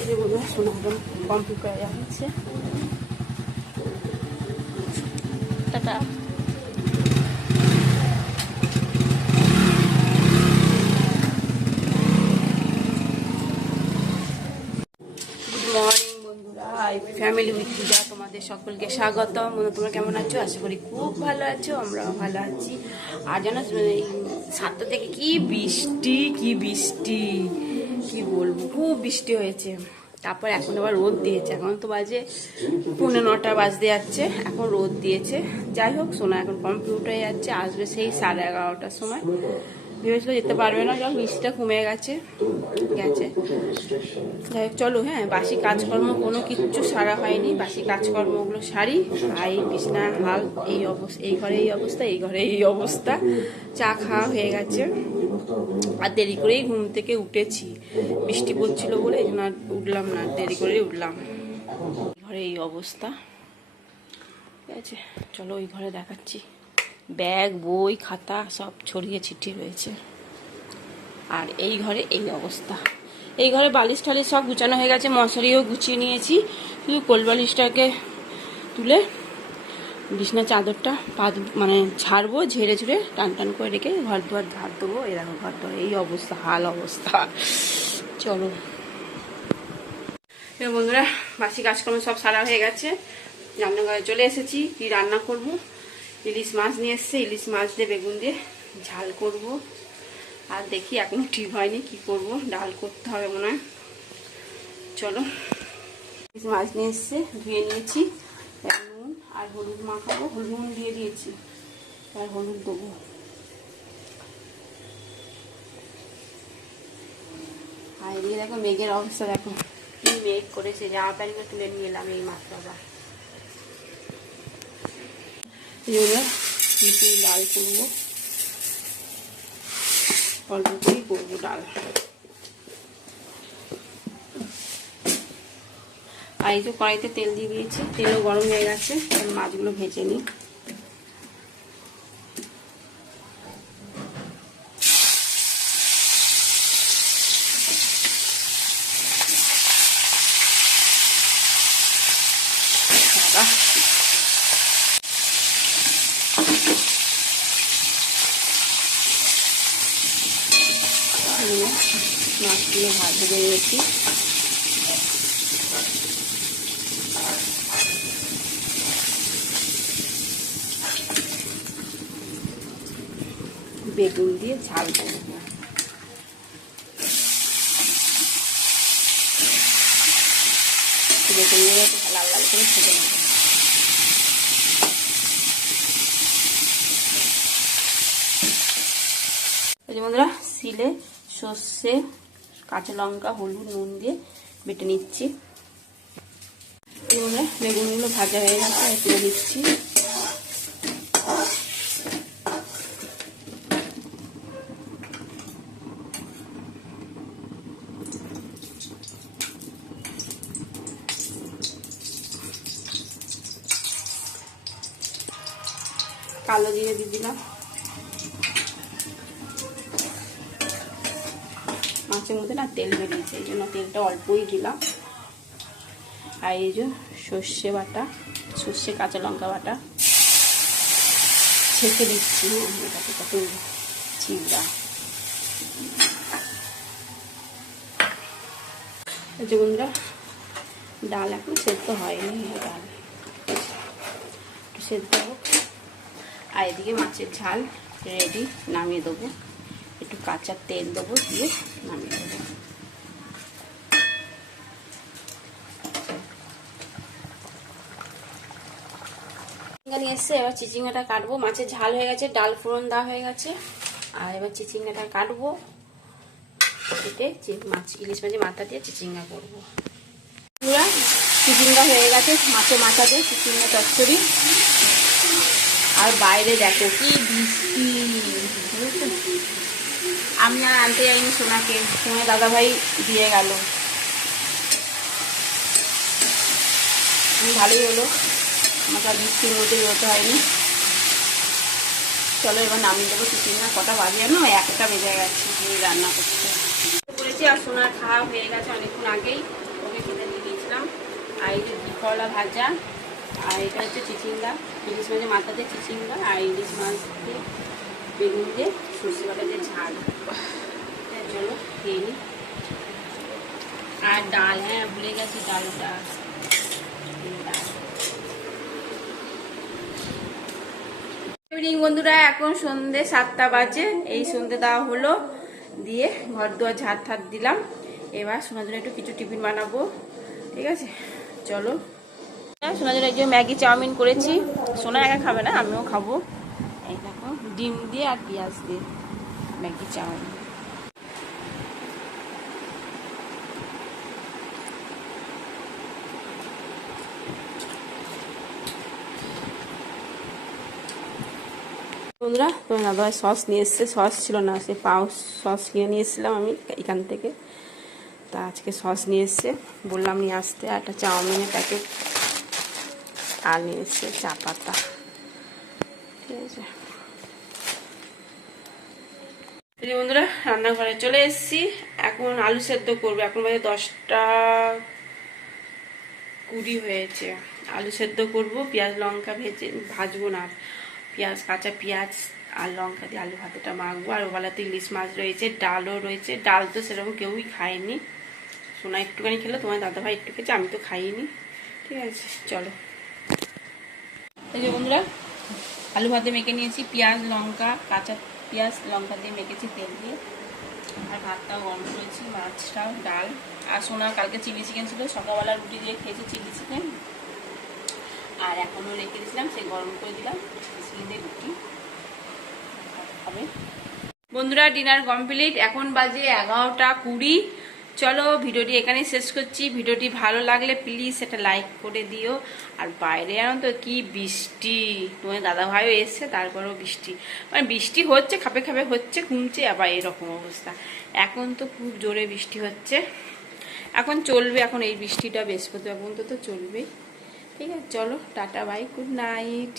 এই যে বন্ধুরা সোনা একদম কমপ্লিট করা যাচ্ছে। টাটা। মর্নিং বন্ধুরা, ফ্যামিলি উইথ পূজা তোমাদের সকলকে স্বাগতম। তোমরা কেমন আছো? আশা করি খুব ভালো আছো, আমরাও ভালো আছি। আর জানো এই 7টা থেকে কি বৃষ্টি কি বলবো, খুব বৃষ্টি হয়েছে। তারপর এখন আবার রোদ দিয়েছে, এখন তো বাজে 9:45 বাজতে যাচ্ছে, এখন রোদ দিয়েছে। যাই হোক, সোনা এখন কম্পিউটারে যাচ্ছে, আসবে সেই 11:30টার সময়। ভেবেছিল যেতে পারবে না, যখন বৃষ্টিটা কমে গেছে। যাই হোক চলো, হ্যাঁ, বাসি কাজকর্ম কোনো কিচ্ছু সারা হয়নি, বাসি কাজকর্মগুলো সারি। আর এই বিছনার হাল, এই অবস্থা, এই ঘরে এই অবস্থা, এই ঘরে এই অবস্থা। চা খাওয়া হয়ে গেছে, আর দেরি করেই ঘুম থেকে উঠেছি, বৃষ্টি পড়ছিল বলে এই জন্য উঠলাম না, দেরি করেই উঠলাম। ঘরে এই অবস্থা, ঠিক আছে। চলো ওই ঘরে দেখাচ্ছি, ব্যাগ বই খাতা সব ছড়িয়ে ছিটিয়ে রয়েছে। আর এই ঘরে এই অবস্থা। এই ঘরে বালিশ টালিশ সব গুছানো হয়ে গেছে, মশারিও গুছিয়ে নিয়েছি, শুধু কোল বালিশটাকে তুলে বিছনা চাদরটা মানে ঝাড়বো, ঝেড়ে ঝুড়ে টান টান করে রেখে ঘর দুয়ার ঝাড় দেবো। এই দেখো ঘর দুয়ার এই অবস্থা, হাল অবস্থা। চলো বন্ধুরা, বাসি কাজকর্ম সব সারা হয়ে গেছে, রান্নাঘরে চলে এসেছি। কি রান্না করব? ইলিশ মাছ নিয়ে এসছে, ইলিশ মাছ দিয়ে বেগুন দিয়ে ঝাল করব। আর দেখি এখনো ঠিক হয়নি, কি করব, ডাল করতে হবে মনে হয়। চলো, ইলিশ মাছ নিয়ে এসছে, ধুয়ে নিয়েছি, নুন আর হলুদ মাখাবো, নুন দিয়ে দিয়েছি, আর হলুদ দেবো। আর এদিকে দেখো মেঘের অবস্থা, দেখো কি মেঘ করেছে, জামা প্যান্টগুলো তুলে নিয়ে এলাম এই মাত্র। আবার ডাল করবো, অল্প করেই করবো ডাল। আর এই যে কড়াইতে তেল দিয়ে দিয়েছি, তেলও গরম হয়ে গেছে, মাছগুলো ভেজে নিই। মাছগুলো ভাজে দিয়েছি, বেগুন দিয়ে ঝাল করব। বেগুন দিয়ে লাল লাল করে ভেজে নেব। এই যে বন্ধুরা, শিলে সর্ষে, কাঁচা লঙ্কা, হলুদ, নুন দিয়ে বেটে নিচ্ছি। বেগুনগুলো ভাজা হয়ে গেছে, তুলে দিচ্ছি। কালো জিরে দিয়ে দিলাম, মাছের মধ্যে না তেল বেরিয়েছে, এই জন্য তেলটা অল্পই দিলাম। আর এই যে সর্ষে বাটা, সর্ষে কাঁচা লঙ্কা বাটা ছেঁকে দিচ্ছি, কত চিবড়া। এই যে বন্ধুরা, ডাল এখন সেদ্ধ হয়নি, ডাল সেদ্ধ হোক। আর এদিকে মাছের ঝাল রেডি, নামিয়ে দেবো। একটু কাঁচা তেল দেবো, দিয়ে নামিয়ে দেবো। চিচিঙ্গা নিয়ে এসছে, এবার চিচিঙ্গাটা কাটবো। মাছের ঝাল হয়ে গেছে, ডাল ফোড়ন দেওয়া হয়ে গেছে, আর এবার চিচিঙ্গাটা কাটবো, কেটে মাছ, ইলিশ মাছের মাথা দিয়ে চিচিঙ্গা করবো। চিচিঙ্গা হয়ে গেছে, মাছের মাথা দিয়ে চিচিঙ্গা চচ্চড়ি। আর বাইরে দেখো কি বৃষ্টি, আমি আর আনতে যাইনি সোনাকে, সোনা দাদাভাই দিয়ে গেল। ভালোই হলো, আমাকে বৃষ্টির মধ্যে বেরোতে হয়নি। চলো এবার নামিয়ে দেবো চিচিঙ্গা। কটা বাজে জানো? 1টা বেজে গেছে রান্না করতে বলেছি। আর সোনার খাওয়া হয়ে গেছে অনেকক্ষণ আগেই। করলা ভাজা, আর এটা হচ্ছে চিচিঙ্গা, ইলিশ মাছের মাথা দিয়ে চিচিঙ্গা, আর ইলিশ মাছ দিয়ে বেগুন দিয়ে সর্ষে বাটা দিয়ে ঝাল। চলো খেয়ে নিই। আর ডাল, হ্যাঁ ভুলে গেছি ডালটা। ইভিনিং বন্ধুরা, এখন সন্ধ্যে 7টা বাজে। এই সন্ধ্যে দেওয়া হলো, দিয়ে ঘর দুয়ার ঝাড় ঠাড় দিলাম। এবার সোনার জন্য একটু কিছু টিফিন বানাবো, ঠিক আছে চলো। সোনার জন্য এই যে ম্যাগি চাউমিন করেছি, সোনা একা খাবে না, আমিও খাবো। এই দেখো ডিম দিয়ে আর পেঁয়াজ দিয়ে ম্যাগি চাউমিন। বন্ধুরা তোমার দাদা সস নিয়ে এসছে, সস ছিল না, সে পাও সস কিনে নিয়ে এসেছিলাম আমি এখান থেকে। তা আজকে সস নিয়ে এসছে, বললাম নিয়ে আসতে। আর একটা চাউমিনের প্যাকেট আর নিয়ে এসছে চা পাতা, ঠিক আছে। বন্ধুরা রান্নাঘরে চলে এসেছি, এখন আলু সেদ্ধ করবো। এখন বাজে 10টা 20 হয়েছে। আলু সেদ্ধ করবো, পেঁয়াজ লঙ্কা ভাজবো না, পেঁয়াজ কাঁচা পেঁয়াজ আর লঙ্কা দিয়ে আলু ভাতেটা মাখবো। আর ওবেলাতে ইলিশ মাছ রয়েছে, ডালও রয়েছে। ডাল তো সেরকম কেউই খায়নি, সোনা একটুখানি খেলো, তোমার দাদাভাই একটু খেয়েছে, আমি তো খাইনি, ঠিক আছে চলো। এই যে বন্ধুরা আলু ভাতে মেখে নিয়েছি, পেঁয়াজ লঙ্কা, কাঁচা পেঁয়াজ লঙ্কা দিয়ে মেখেছি তেল দিয়ে। আর ভাতটাও গরম করেছি, মাছটাও, ডাল। আর সোনা কালকে চিলি চিকেন ছিল, সকালবেলা রুটি দিয়ে খেয়েছি চিলি চিকেন। আর এখনও রেখে দিয়েছিলাম, সে গরম করে দিলাম, চিকেন দিয়ে রুটি খাবে। বন্ধুরা ডিনার কমপ্লিট, এখন বাজে 11টা 20। চলো ভিডিওটি এখানেই শেষ করছি। ভিডিওটি ভালো লাগলে প্লিজ একটা লাইক করে দিও। আর বাইরে জানো তো কি বৃষ্টি, তোমার দাদা ভাইও এসছে, তারপরেও বৃষ্টি, মানে বৃষ্টি হচ্ছে, খাপে খাপে হচ্ছে, কমছে, আবার এরকম অবস্থা। এখন তো খুব জোরে বৃষ্টি হচ্ছে, এখন চলবে, এখন এই বৃষ্টিটা বৃহস্পতিবার পর্যন্ত তো চলবেই, ঠিক আছে চলো টাটা বাই, গুড নাইট।